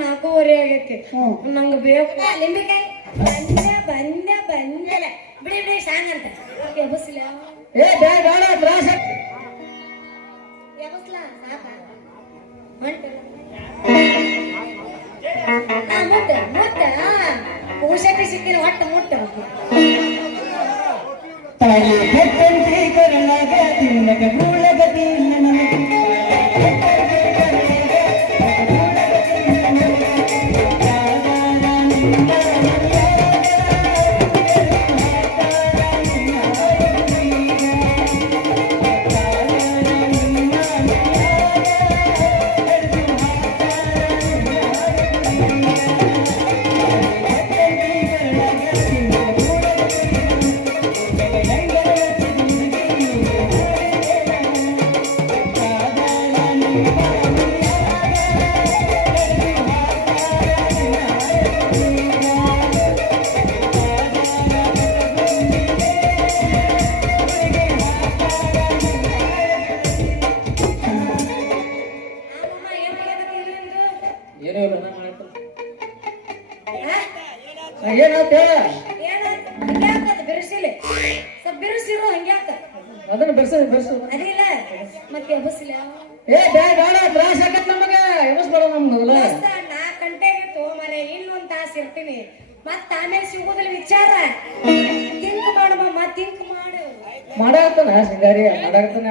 ನಾಲ್ಕೂವರೆ ಆಗೈತಿ. ನಂಗೆ ಬೇಕು ಲಿಂಬಿಕಾಯಿ ಬಂದೆ ಬಂದೆ ಬಂದೆ ಬಿಡಿ ಬಿಡಿ ಸಾಂಗ್ ಅಂತ ಎಬಸ್ಲ ಏ ಬೇಡ ಬೇಡ ತ್ರಾಸ ಎಬಸ್ಲ ಸಾಕ ಮುಟ್ಟ ಮುಟ್ಟ ಪೂಷಕ್ಕೆ ಸಿಕ್ಕಿನ ಹೊಟ್ಟೆ ಮುಟ್ಟ ತಾಯಿ ಕೆಟ್ಟಂತೆ ಕರಳಾಗ ತಿನ್ನಕ ಗೂಳಗತಿ ನನಗೆ ಅಮ್ಮ ಆ? ಏನಾಯ್ತ ಏನ ಹಂಗ್ಯಾಕತ್ ಬಿರುಸಿಲಿ. ಸ್ವಲ್ಪ ಬಿರುಸಿರು ಹಂಗ್ಯಾಕ ಅದನ್ನ ಬೆರ್ಸ ಬೆರ್ಸು. ಅದಿಲ್ಲ ಮತ್ತೆ ಎಬಸ್ಲ ಏ ಬೇಡ ಬೇಡ ತ್ರಾಸ ಆಗತ್ ನಮಗ. ಎಬಸ್ಬೇಡ ನಮ್ಗೆ ಮೊದಲ ದೋಸ್ತ ನಾಲ್ಕು ಗಂಟೆಗೆ ತೋಮರೆ ಇನ್ನೊಂದ್ ತಾಸು ಇರ್ತೀನಿ. ಮತ್ತ ಆಮೇಲೆ ಸಿಗೋದಿಲ್ಲ ವಿಚಾರ. ತಿಂಕ್ ಮಾಡು ಮಮ್ಮ ತಿಂಕ್ ಮಾಡು. ಮಾಡಾಕತ್ತಾನ ಸಿಂಗಾರಿ ಮಾಡಾಕತ್ತಾನ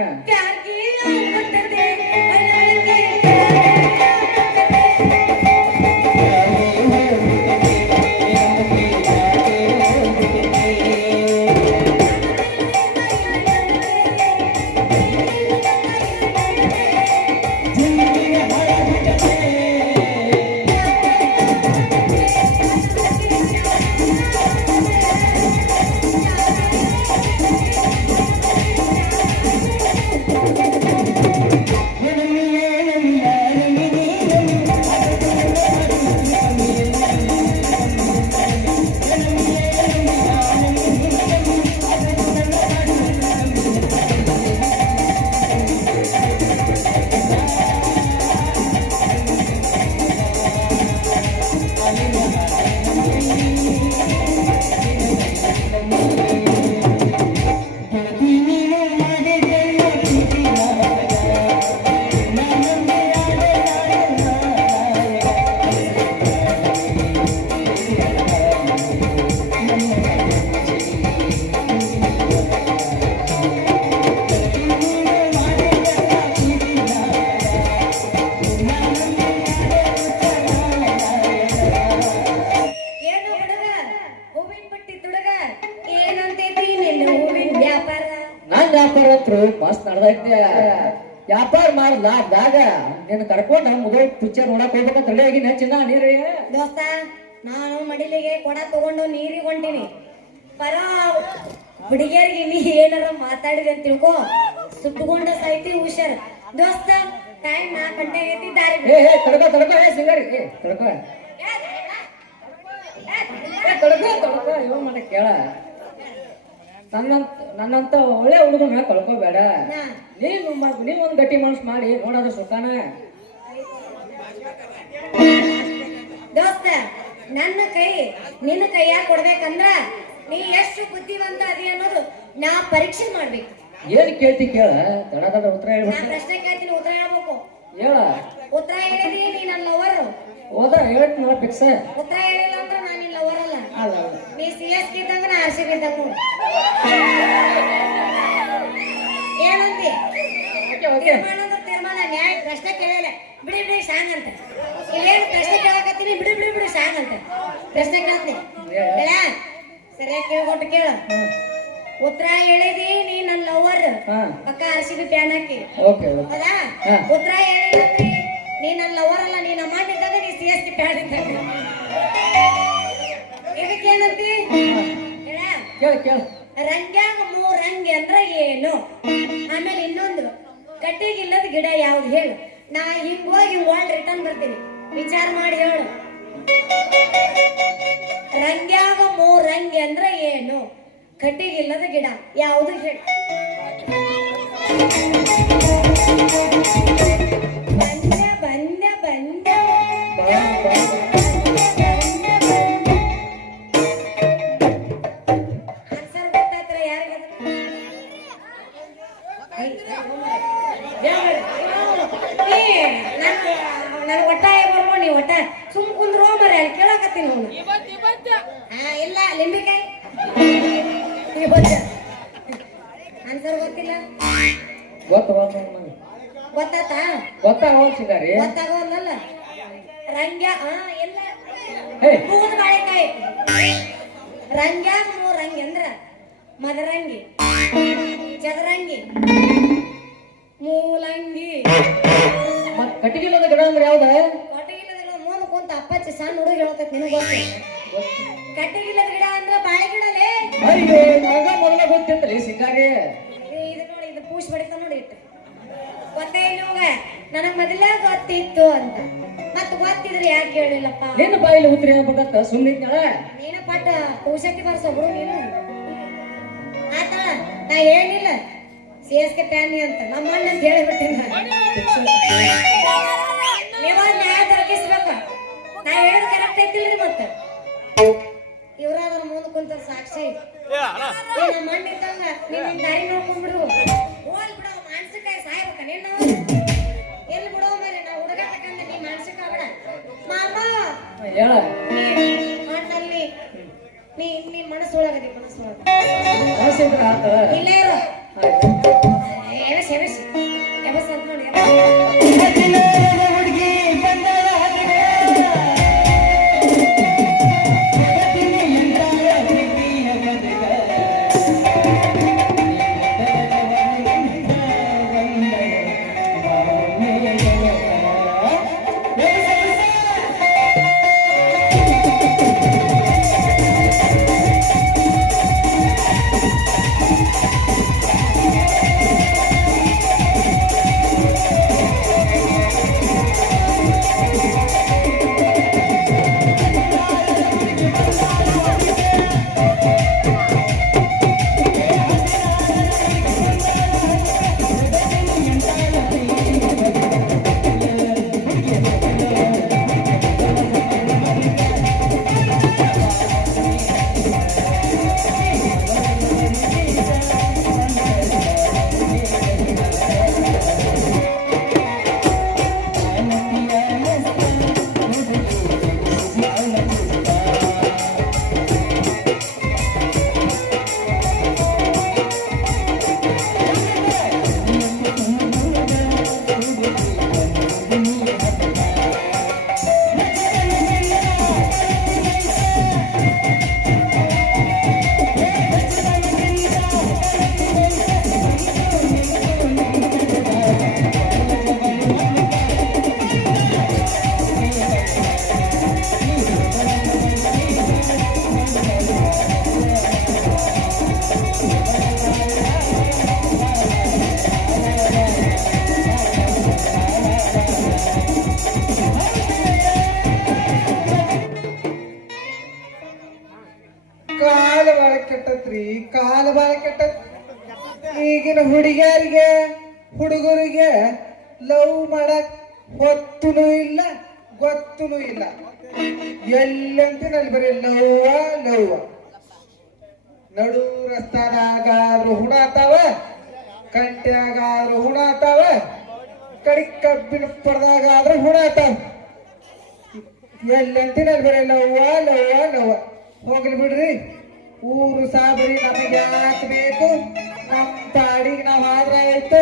ಮಾಡ್ಲಾರ್ದಾಗ ನಿನ್ನ ಕರ್ಕೊಂಡ ಮುಗೋ ಪಿಕ್ಚರ್ ನೋಡಕ್ ಹೋಗ್ಬೇಕಂತ ರೆಡಿ ಆಗಿ ಚಿನ್ನ ನೀರಿಗೆ ದೋಸ್ತ ನಾನು ಮಡಿಲಿಗೆ ಕೊಡ ತಗೊಂಡು ನೀರಿಗೆ ಹೊಂಟೀನಿ ಪರ ಹುಡುಗಿಯರಿಗೆ ನೀ ಏನಾರ ಮಾತಾಡಿದೆ ಅಂತ ತಿಳ್ಕೊ ಸುಟ್ಟುಕೊಂಡ ಸೈತಿ ಹುಷಾರ್ ದೋಸ್ತ ಟೈಮ್ ನಾಲ್ಕು ಗಂಟೆ ಐತಿ ದಾರಿ ಏ ಏ ತಡ್ಕೋ ತಡ್ಕೋ ಏ ಸಿಂಗಾರಿ ಏ ತಡ್ಕೋ ಏ ತಡ್ಕೋ ತಡ್ಕೋ ಇವ್ ಮನೆ ಕೇಳ ನನ್ನಂತ ನನ್ನಂತ ಒಳ್ಳೆ ಹುಡುಗನ ಕಳ್ಕೋಬೇಡ. ನೀನು ನೀವು ಒಂದ್ ಗಟ್ಟಿ ಮನ್ಸ್ ಮಾಡಿ ನೋಡೋದು ಸುಖಾನ. ದೋಸ್ತ ನನ್ನ ಕೈ ನಿನ್ನ ಕೈಯಾಗ ಕೊಡ್ಬೇಕಂದ್ರ ನೀ ಎಷ್ಟು ಬುದ್ಧಿವಂತ ಅದಿ ಅನ್ನೋದು ನಾ ಪರೀಕ್ಷೆ ಮಾಡ್ಬೇಕು. ಏನ್ ಕೇಳ್ತಿ ಕೇಳ ತಡ ತಡ ಉತ್ತರ ಹೇಳ್ಬೇಕು. ಪ್ರಶ್ನೆ ಕೇಳ್ತೀನಿ ಉತ್ತರ ಹೇಳ್ಬೇಕು. ಹೇಳ. ಉತ್ತರ ಹೇಳಿದ್ರಿ ನೀ ನನ್ನ ಲವರ್ ಹೋದ್ರ ಹೇಳ್ತೀನಿ ಫಿಕ್ಸ್ ಉತ್ತರ ಹೇಳಿಲ್ಲ ಅಂದ್ರೆ ನಾನು ನಿನ್ನ ಲವರ್ ಅಲ್ಲ ಅಲ್ಲ ಅಲ್ಲ. ನೀ ಸಿ ಎಸ್ ಇದ್ದಂಗ ನಾ ಆರ್ ಸಿ ಬಿ ಇದ್ದಂಗ ಏನಂತಿ ತೀರ್ಮಾನ ಅಂದ್ರೆ ತೀರ್ಮಾನ ನ್ಯಾಯ ಪ್ರಶ್ನೆ ಕೇಳಲ್ಲ. ಬಿಡಿ ಬಿಡಿ ಸಾಂಗ್ ಅಂತ. ಇಲ್ಲೇನು ಪ್ರಶ್ನೆ ಕೇಳಕತ್ತೀನಿ ಬಿಡಿ ಬಿಡಿ ಬಿಡಿ ಸಾಂಗ್ ಅಂತ. ಪ್ರಶ್ನೆ ಕೇಳ್ತೀನಿ. ಹೇಳ? ಸರಿಯಾಗಿ ಕೇಳ್ಕೊಟ್ಟು ಕೇಳು. ಉತ್ತರ ಹೇಳಿದಿ ನೀ ನನ್ನ ಲವರ್ ಪಕ್ಕ ಆರ್ ಸಿ ಬಿ ಫ್ಯಾನ್ ಹಾಕಿ. ಹೌದಾ? ಉತ್ತರ ಹೇಳಿಲ್ಲ ನೀ ನನ್ನ ಲವರ್ ಅಲ್ಲ ನೀ ನಮ್ಮ ಇದ್ದಾಗ ನೀ ಸಿ ಎಸ್ ಟಿ ಫ್ಯಾನ್ ಇದ್ದಾಗ. ಹೇಳ. ಕೇಳ ಕೇಳ. ರಂಗ್ಯಾಗ ಮೂರ್ ರಂಗಿ ಅಂದ್ರ ಏನು? ಆಮೇಲೆ ಇನ್ನೊಂದು ಕಟ್ಟಿಗಿಲ್ಲದ ಗಿಡ ಯಾವ್ದು ಹೇಳು. ನಾ ಹಿಂಗ್ ಹೋಗಿ ವರ್ಲ್ಡ್ ರಿಟರ್ನ್ ಬರ್ತೀನಿ. ವಿಚಾರ ಮಾಡಿ ಹೇಳು. ರಂಗ್ಯಾಗ ಮೂರ್ ರಂಗಿ ಅಂದ್ರ ಏನು? ಕಟ್ಟಿಗಿಲ್ಲದ ಗಿಡ ಯಾವುದು ಹೇಳಿ. ಸುಮ್ ಕುಂದ್ರು ಮರ ಅಲ್ಲಿ ಕೇಳಕತ್ತೀನಿ ಅವ್ನು. ಹಾ ಇಲ್ಲ ಲಿಂಬಿಕಾಯಿ. ಆನ್ಸರ್ ಗೊತ್ತಿಲ್ಲ? ಗೊತ್ತು ಗೊತ್ತಾತ? ನಂಗೆ. ಹೋಗ್ಸಿದಾರಿ. ಗೊತ್ತಾಗೋಲ್ಲಲ್ಲ ರಂಗ್ಯ ಹಾ ಇಲ್ಲ. ಹೇ. ಹೂವದ ಬಾಳೆಕಾಯಿ. ರಂಗ್ಯಾಗ ಮೂರ್ ರಂಗಿ ಅಂದ್ರ ಮದರಂಗಿ ಚದರಂಗಿ ಮೂಲಂಗಿ. ಕಟ್ಟಿಗೆ ಗಿಡ ಅಂದ್ರೆ ಯಾವ್ದ? ಅಪ್ಪಚ್ಚಿ ಸಣ್ಣ ಹುಡುಗ ಹೇಳ್ತೈತಿ ನಿನಗೆ ಗೊತ್ತು? ಕಟ್ಟಿಗಿಲ್ಲದ ಗಿಡ ಅಂದ್ರೆ ಬಾಳೆ ಗಿಡಲೇ ಅಯ್ಯೋ ನನಗ ಮೊದಲ ಗೊತ್ತಿತ್ತಲಿ ಇದು ನೋಡಿ ಇದು ಪೂಸ್ ಬಡಿತ ನೋಡಿ ಇಟ್ಟು. ಗೊತ್ತೇ ಇಲ್ಲ ಇವಾಗ. ನನಗ್ ಮೊದಲೇ ಗೊತ್ತಿತ್ತು ಅಂತ. ಮತ್ತೆ ಗೊತ್ತಿದ್ರೆ ಯಾಕೆ ಹೇಳಿಲ್ಲಪ್ಪ? ನಿನ್ನ ಬಾಯಿಲಿ ಉತ್ತರ ಏನ್ಬೇಕಂತ ಸುಮ್ಮನಿದ್ನಾಳ ನೀನ ಪಟ್ಟ ಪೂಸಕ್ಕೆ ಬರ್ಸೋ ಬಿಡು ನೀನು. ಆತ ನಾ ಹೇಳಿಲ್ಲ ಸಿ ಎಸ್ ಕೆ ಪ್ಯಾನಿ ಅಂತ. ನಮ್ಮ ಅಣ್ಣ ಅಂತ ಹೇಳಿಬಿಟ್ಟಿನ ನೀವ ನ್ಯಾಯ ದೊರಕಿಸ್ಬೇಕು? ನಾ ಹೇಳ ಕರೆಕ್ಟ್ ಐತಿಲ್ರಿ ಮತ್ತೆ ಇವ್ರಾದ್ರ ಮುಂದ ಕುಂತ ಸಾಕ್ಷಿ ಏ, ನಮ್ಮ ಅಣ್ಣ ಇದ್ದಂಗ ನೀನ್ ನಿನ್ ದಾರಿ ನೋಡ್ಕೊಂಡ್ಬಿಡು ಹೋಲ್ ಬಿಡು ಸಾಯ್ಬೇಕ ಎಲ್ಲಿ ಬಿಡೋ ಮೇಲೆ ನಾ ಹುಡುಗ ತಕಂದ ನೀ ಮಾನಸಿಕ ಬೇಡ ಮಾಮ ಹೇಳ ಅಣ್ಣಲ್ಲಿ ನೀ ನೀ ಮನಸ್ಸೊಳಗದಿ ಮನಸ್ಸೊಳಗ ಮನಸ್ಸಿದ್ರ ಆತ ಇಲ್ಲೇ ಇರೋ ಏನ ಎಬಸ್ ಕೆಟ್ಟತ್ರಿ, ಕಾಲ ಬಾಳ ಕೆಟ್ಟತ್. ಈಗಿನ ಹುಡುಗಿಯರಿಗೆ, ಹುಡುಗರಿಗೆ ಲವ್ ಮಾಡಕ್ ಹೊತ್ತುನು ಇಲ್ಲ, ಗೊತ್ತುನು ಇಲ್ಲ. ಎಲ್ಲಂತಿನಲ್ಲಿ ಬರೀ ಲವ್ವ ಲವ್ವ. ನಡು ರಸ್ತಾದಾಗ ರುಹುಣ ಆತಾವ ಕಂಟ್ಯಾಗ ರುಹುಣ ಆತಾವ ಕಡಿ ಕಬ್ಬಿನ ಪರದಾಗ ಆದ್ರೆ ಹುಣ ಆತಾವ ಎಲ್ಲಂತಿನಲ್ಲಿ ಬರೀ ಲವ್ವ ಲವ್ವ ಲವ್ವ. ಹೋಗ್ಲಿ ಬಿಡ್ರಿ. ಊರು ಸಾಬರಿ ನಮಗೆ ಯಾಕೆ ಬೇಕು ನಮ್ ತಾಡಿಗೆ ನಾವ್ ಆದ್ರ ಆಯ್ತು.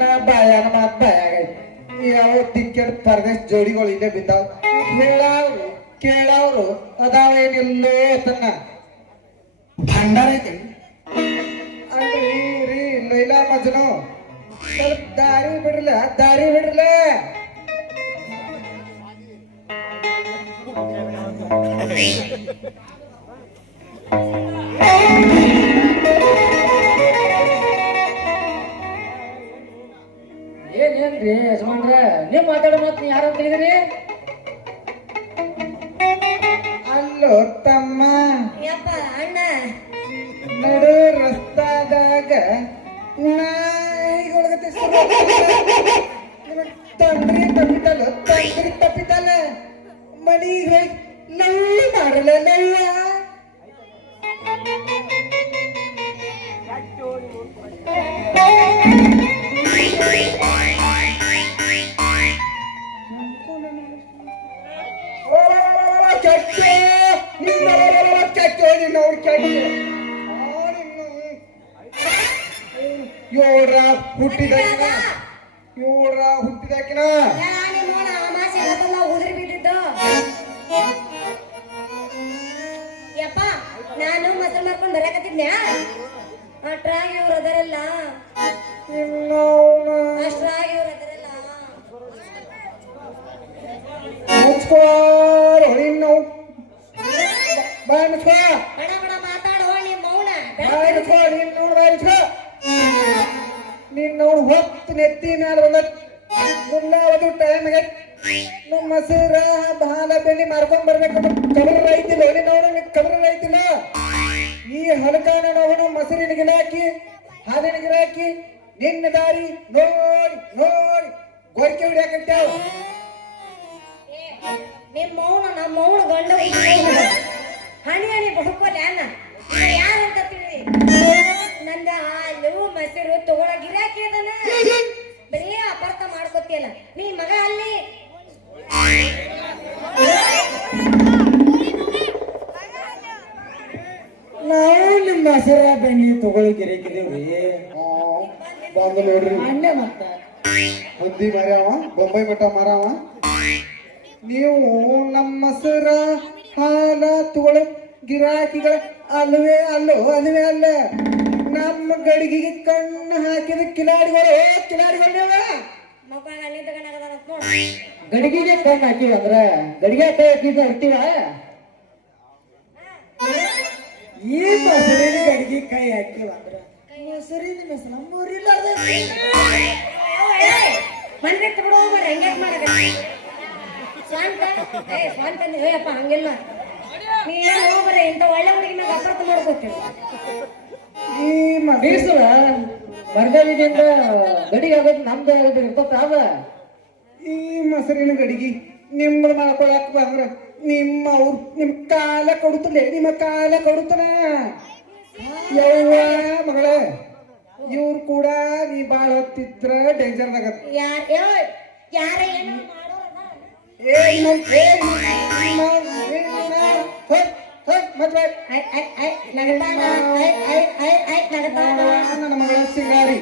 ನಾ ಬಾಯಾನ ಮಾತ್ ಬಾಯಾಗೈತಿ ಯಾವ ಟಿಕೆಟ್ ಪರದೇಶ ಜೋಡಿಗಳು ಇಲ್ಲೇ ಬಿದ್ದಾವ? ಹೇಳಾವ್ರು ಕೇಳಾವ್ರು ಅದಾವ ಏನಿಲ್ಲೋ ತನ್ನ ಭಂಡಾರ ಐತಿ. ಅಲ್ರಿ, ರೀ, ಲೈಲಾ ಮಜ್ನು. ದಾರಿ ಬಿಡ್ರಲ್ಲ ದಾರಿ ಬಿಡ್ರಲ್ಲ ಏನೇನ್ರಿ ಯಜಮಾನ್ರ? ನೀವ್ ಮಾತಾಡೋ ಮತ್ ನೀ ಯಾರ ಹೇಳಿದ್ರಿ? ಅಲ್ಲೋ ತಮ್ಮ. ಯಪ್ಪ ಅಣ್ಣ. ನಡು ರಸ್ತಾದಾಗ ನಾಯಿಗೊಳಗತ್ತೆ ತಂದ್ರಿ ತಪ್ಪಿತಲ್ಲ ತಂದ್ರಿ ತಪ್ಪಿತಲ್ಲ. ಮನಿಗೆ ನಳ್ಳಿ ಮಾಡಲ್ಲ ನಳ್ಳ ಯೋಡ್ರ ಹುಟ್ಟಿದಾಕಿನ ಯೋಡ್ರ ಹುಟ್ಟಿದಾಕಿನ ಮಾರ್ಕೊಂಡು ಬರಕತ್ತಿದ್ನ್ಯಾ ಅಷ್ಟ್ರಾಗಿ ಇವ್ರು ಅದರಲ್ಲ ಅಷ್ಟ್ರಾಗಿ ಇವ್ರು ಅದರಲ್ಲ. ಮುಚ್ಕೋರ್ ನಿನ್ನು ಬಾಯ್ ಮಾತಾಡೋ ಮೌನ. ನಿನ್ನವ್ನ ಹೊತ್ತು ನೆತ್ತಿ ಮೇಲೆ ಬಂದ ಮುನ್ನಾವದು ಟೈಮ್ ನಮ್ಮ ಮೊಸರ ಬಾಲ ಬೆಳ್ಳಿ ಮಾರ್ಕೊಂಡ್ ಬರ್ಬೇಕು ಕಬರ ರೈತಿಲ್ಲ ನಿನ್ನವನ ಕಬರ ರೈತಿಲ್ಲ ಈ ಹಲಕಾನ ನೋವನ ಮೊಸರಿನ ಗಿರಾಕಿ ಹಾಲಿನ ಗಿರಾಕಿ ನಿನ್ನ ದಾರಿ ನೋಡಿ ನೋಡಿ, ಗೋರಿಕೆ ಹೊಡ್ಯಾಕಂತೇವ್ ನಿಮ್ಮ ಮೌನ ನಮ್ಮ ಮೌನ ಗಂಡ ಹಣಿ ಹಣಿ ಅನ್ನ ಯಾರಂತ ತಿಳಿ ನಂದ ಹಾಲು, ಮೊಸರು ತಗೊಳ ಗಿರಾಕಿ ಅದನ ಬರೀ ಅಪಾರ್ಥ ಮಾಡ್ಕೋತಿಯಲ್ಲ. ನೀ ಮಗ ಅಲ್ಲಿ? ನಾವು ನಿಮ್ಮ ಮೊಸರ ಬೆಣ್ಣೆ ತಗೊಳ್ಳಿ ಗಿರಾಕಿದೇವ್ರಿ ಬಂದ ನೋಡ್ರಿ. ಅಣ್ಣೆ ಮತ್ತ. ಬುದ್ಧಿ ಮಾರ್ಯಾವ ಬೊಂಬೈ ಮಠ ಮಾರಾವ ನೀವು ನಮ್ಮ ಮೊಸರ ಹಾಲ ತಗೊಳ ಗಿರಾಕಿಗಳ ಅಲ್ವೇ ಅಲ್ಲೋ ಅಲ್ವೇ ಅಲ್ಲ. ನಮ್ಮ ಗಡಿಗೆಗೆ ಕಣ್ಣು ಹಾಕಿದ ಕಿಲಾಡಿಗಳು ಕಿಲಾಡಿಗಳು ಅಲ್ಲಿ ಗಡಿಗೆಗೆ ಕಣ್ಣು ಹಾಕಿವಿ ಅಂದ್ರ ಗಡಿಗೆ ಕೈ ಹಾಕಿದ ಇರ್ತೀವ? ಈ ಮೊಸರಿನ ಗಡಿಗೆ ಕೈ ಹಾಕಿವ ಅಂದ್ರ ಮೊಸರಿನ ಮೆಸಲ ಮೂರಿಲ್ಲಾರ್ದ ಮನೆ ಬಿಡು ಮರ ಹೆಂಗ್ಯಾಕ್ ಮಾಡಕ ಸ್ವಾಂತ ಏ ಸ್ವಾಂತ ಅಂದ್ರೆ ಹೇಳಪ್ಪ ಹಂಗಿಲ್ಲ. ನೀ ಏನು ಹೋಗ್ಬರ ಇಂಥ ಒಳ್ಳೆ ಹುಡುಗಿ ಮ್ಯಾಗ ಅಪಾರ್ಥ ಮಾಡ್ಕೋತೀವಿ ಈ ಬೀಸಲ ಬರ್ದೇವಿದಿಂದ ಗಡಿಗೆ ಆಗೋದು ನಮ್ದು ಆಗೋದು ಇರ್ತದ ಅದ ಈ ಮೊಸರಿನ ಗಡಿಗೆ ನಿಮ್ಮದು ಮಾಡ್ಕೊಳಕ್ ಬಂದ್ರ. ನಿಮ್ಮ ಅವ್ರ ನಿಮ್ ಕಾಲ ಕೊಡುತ್ತಲೇ ನಿಮ್ಮ ಕಾಲ ಕೊಡುತ್ತನ. ಯವ್ವ ಮಗಳೇ ಇವ್ರು ಕೂಡ ನೀ ಬಾಳ ಹೊತ್ತಿದ್ರ ಐ ನಗತಾನ ನನ್ನ ಮಗಳ ಸಿಂಗಾರಿ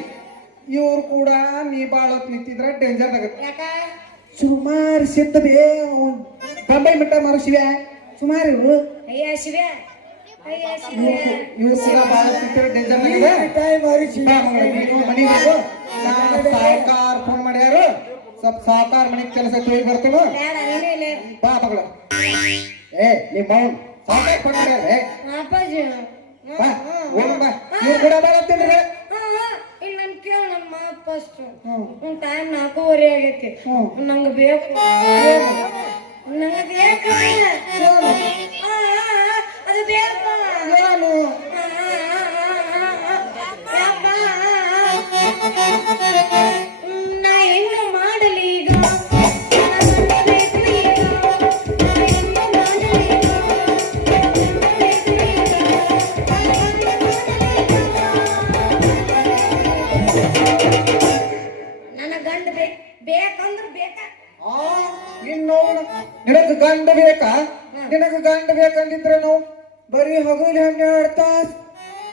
ಇವ್ರು ಕೂಡ ನೀ ಬಾಳ ಹೊತ್ತು ನಿಂತಿದ್ರ ಡೇಂಜರ್ದಾಗ ಯಾಕ? ಸುಮಾರು ಸಿದ್ಧಬೇ ಬಂಬೈ ಮಿಟ್ಟ ಮಾರು ಶಿವ ಸುಮಾರು. ಇವ್ರು ಅಯ್ಯ ನಾ ಸಾವುಕಾರ ಫೋನ್ ಮಾಡ್ಯಾರು. ಸ್ವಲ್ಪ ಸಾವುಕಾರ ಮನೆಗೆ ಕೆಲಸ ಹೋಗಿ ಬರ್ತಾನು. ಬಾ ಮಗಳ. ಏ ನಿಮ್ಮ ಬಾ ಸಾವುಕಾರ ಫೋನ್ ಮಾಡ್ಯಾರ ಬಾ ಬಾ ಬಾ. ಇವ್ರು ಕೂಡ ಕೇಳ ನಮ್ಮ. ಒಂದ್ ಟೈಮ್ ನಾಲ್ಕೂವರೆ ಆಗೈತಿ. ನಂಗೆ ಬೇಕು ನಂಗೆ ಬೇಕು ಆ, ಅದು ಬೇಕು ನಾನು ಆ, ಆ, ಆ, ಆ, ಆ, ಯಪ್ಪ. ನಾ ನಾವು ಬರೀ ಹಗಲು ಹನ್ನೆರಡು ತಾಸ್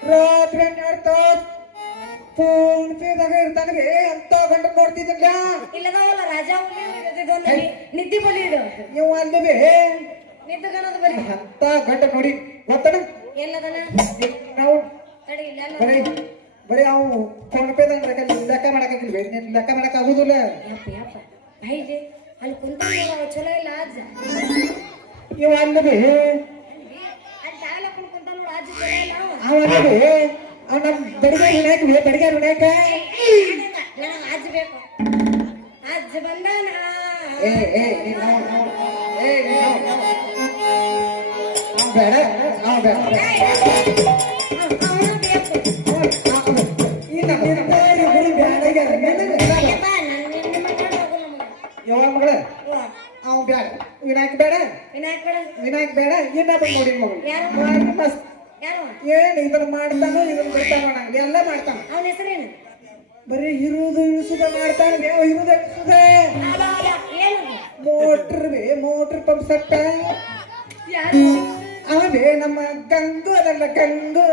ರಾತ್ರಿ ಹನ್ನೆರಡು ತಾಸ್ ಫೋನ್ ಪೇದಾಗ ಇರ್ತಾನೆ ಅಂತ ಗಂಡ ನೋಡ್ತಿದ್ದಿಲ್ಲ ಇಲ್ಲದವಲ್ಲ ರಾಜ ನಿದ್ದೆ ಬಲಿ ಇದು. ನೀವು ನಿದ್ದಗಣದ ಬಲಿ. ಅಂತ ಗಂಡ ನೋಡಿ ಗೊತ್ತನ? ಎಲ್ಲದನ ನಾವು ಇಲ್ಲ ಅಲ್ಲ. ಬರೀ ಬರೀ ಅವು ಫೋನ್ ಪೇದಾಗ ಲೆಕ್ಕ ಮಾಡಕ್ಕಾಗಿಲ್ವೇ ನೀನ್ ಲೆಕ್ಕ ಮಾಡಕ್ ಆಗುದಿಲ್ಲ ಯಪ್ಪ ಯಪ್ಪ. ಐಜೆ ಅಲ್ಲಿ ಕುಂತ ಚಲೋ ಇಲ್ಲ ಅಜ್ಜ ನೀವು ಅಲ್ಲಿ ತಾವೆಲ್ಲ ಕುಂತ ಕುಂತ ನೋಡು ಅಜ್ಜ ಚಲೋ ಇಲ್ಲ ಅವ. ಅವ ಅಲ್ಲವೇ ಅವ ನಮ್ ಬಡಿಗೆ ವಿನಾಯಕ ಬಡಿಗೆ ವಿನಾಯಕ ನನಗ ಅಜ್ಜ ಬೇಕು ಅಜ್ಜ ಬಂದಾನ ಏ ಏ ನೀನ್ ನೋಡ್ ನೋಡ್. ಏ ನೀನ್ ನೋಡ್. ಆ ಬೇಡ ಅವ ಬೇಡ ಅವನು ಬೇಕು ಇನ್ನ ಇಬ್ಬರು ಬ್ಯಾಡಗ್ಯಾರ ನಿನಗೆ ಯಪ್ಪ, ನನ್ನ ಹೆಣ್ಣು ಮಕ್ಕಳು ಹೋಗಲ್ಲ ಮಗ. ಯಾವ ಮಗಳ ಅವ್ವ, ಅವ ಬೇಡ ವಿನಾಯಕ್ ಬೇಡ ವಿನಾಯಕ್ ಬೇಡ ವಿನಾಯಕ್ ಬೇಡ ಇನ್ನೊಬ್ಬ ನೋಡಿ ಮಗಳು ಯಾರು? ಮಾಡಿ ಮಸ್ತ್ ಯಾರು ಏನ್ ಇದನ್ನ ಮಾಡ್ತಾನೋ ಇದನ್ನ ಬಿಡ್ತಾನೋ ನಂಗೆ ಎಲ್ಲ ಮಾಡ್ತಾನ. ಅವನ ಹೆಸರೇನು ಬರೀ ಇರುವುದು ಇಳಿಸುದ ಮಾಡ್ತಾನೆ ಯಾವ ಹಿರುದ ಇಳಿಸುದ. ಮೋಟ್ರ್ ಬೇ ಮೋಟ್ರ್ ಪಂಪ್ ಸಟ್ಟ. ಅವೇ ನಮ್ಮ ಗಂಗು ಅದಲ್ಲ ಗಂಗು.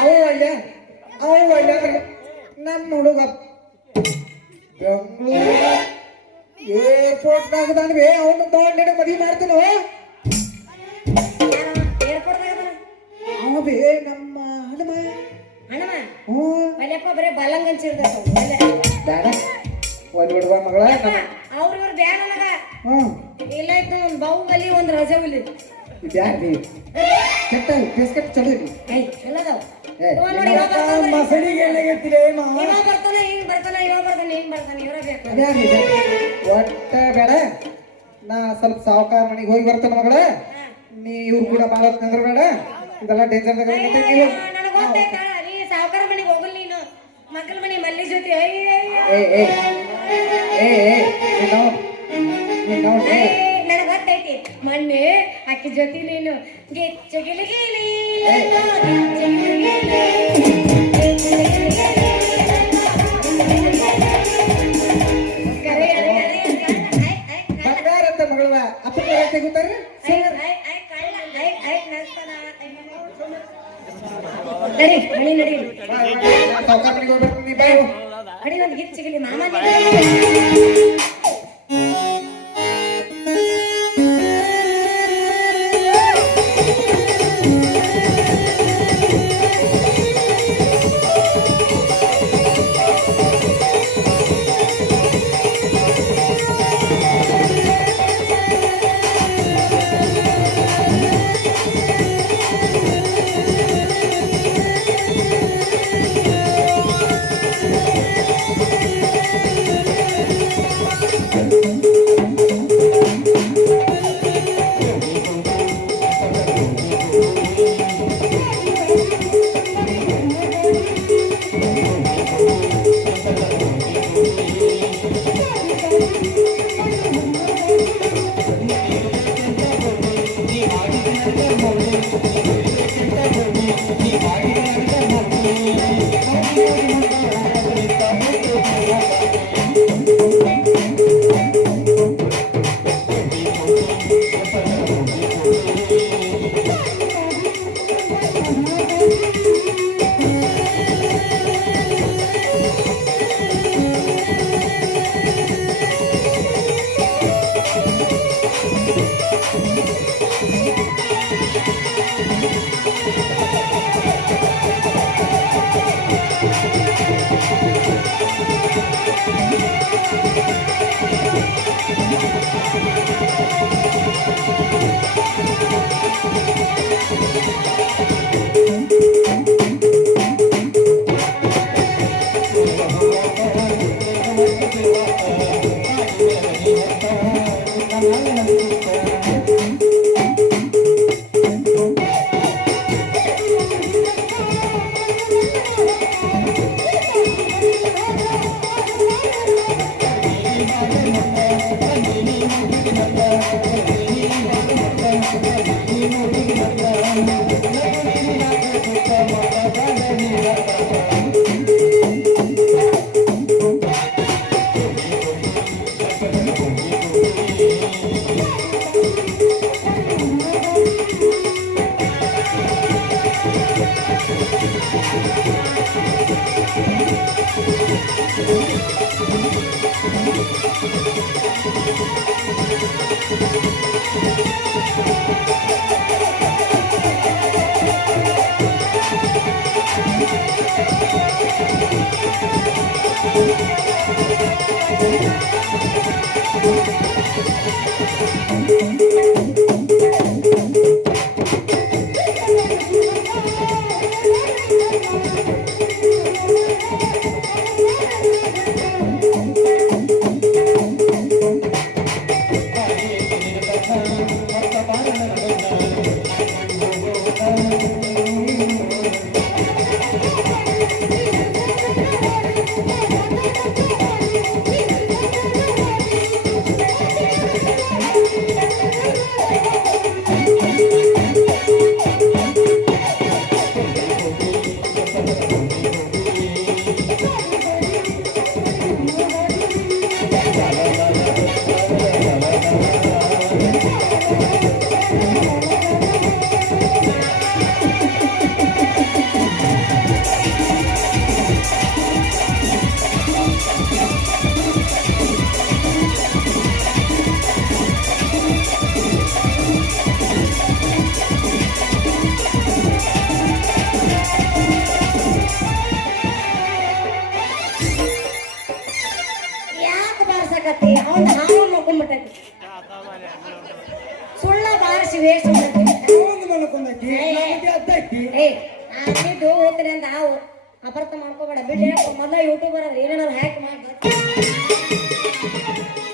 ಅವ ಒಳ್ಳೆ ಅವ ಒಳ್ಳೆ ನಮ್ಮ ಹುಡುಗ. ಬೆಂಗಳೂರ ಏರ್ಪೋರ್ಟ್ ನಾಗದಾನ್ವೇ ಅವನು ತಗೊಂಡು ಮದುವೆ ಮಾಡ್ತಾನೋ? ಅವ ನಮ್ಮ ಹನುಮ. ಹಣಮ ಹ್ಞೂ. ಮಲ್ಯಪ್ಪ ಬರೀ ಬಲಂಗ್ ಹಂಚಿರ್ತೈತ ಬೇಡ. ಒಂದು ಮಗಳ. ಅವ್ರ ಇವ್ರು ಬ್ಯಾಡ ನನಗ. ಹ್ಞೂ. ಇಲ್ಲ ಇತ್ತು ಒಂದ್ ಬಾಹುಬಲಿ ರಜೆ ರಜವುಲಿ ಬ್ಯಾಡ ಕೆಟ್ಟ ಬಿಸ್ಕೆಟ್ ಚಲೋ ಐ ಏ, ಇವ ನೋಡಿ ಇವ ಬರ್ತಾನ ಹಿಂಗ್ ಬರ್ತಾನ ಇವ ಬರ್ತಾನ ಹಿಂಗ್ ಬರ್ತಾನ ಇವ್ರ ಬೇಕು. ಒಟ್ಟ ಬೇಡ. ನಾ ಸ್ವಲ್ಪ ಸಾವುಕಾರ ಮನೆಗೆ ಹೋಗಿ ಬರ್ತಾನ ಮಗಳ. ನೀ ಇವ್ರು ಕೂಡ ಮಾಡತ್ ನಿಂದ್ರ ಬೇಡ. ಇದೆಲ್ಲ ಡೇಂಜರ್ ನನಗ್ ಗೊತ್ತಾಯ್ತ ನೀ ಸಾವುಕಾರ ಮನೆಗೆ ಹೋಗಲ್ ನೀನು. ಮಕ್ಕಳ ಮನೆ ಮಲ್ಲಿ ಜೊತೆ ನನಗ್ ಗೊತ್ತೈತಿ. ಮೊನ್ನೆ ಅಕ್ಕಿ ಜೊತೆ ನೀನು ಗಿಚ್ಚ ಗಿಲಿ ಬಂಗಾರ Música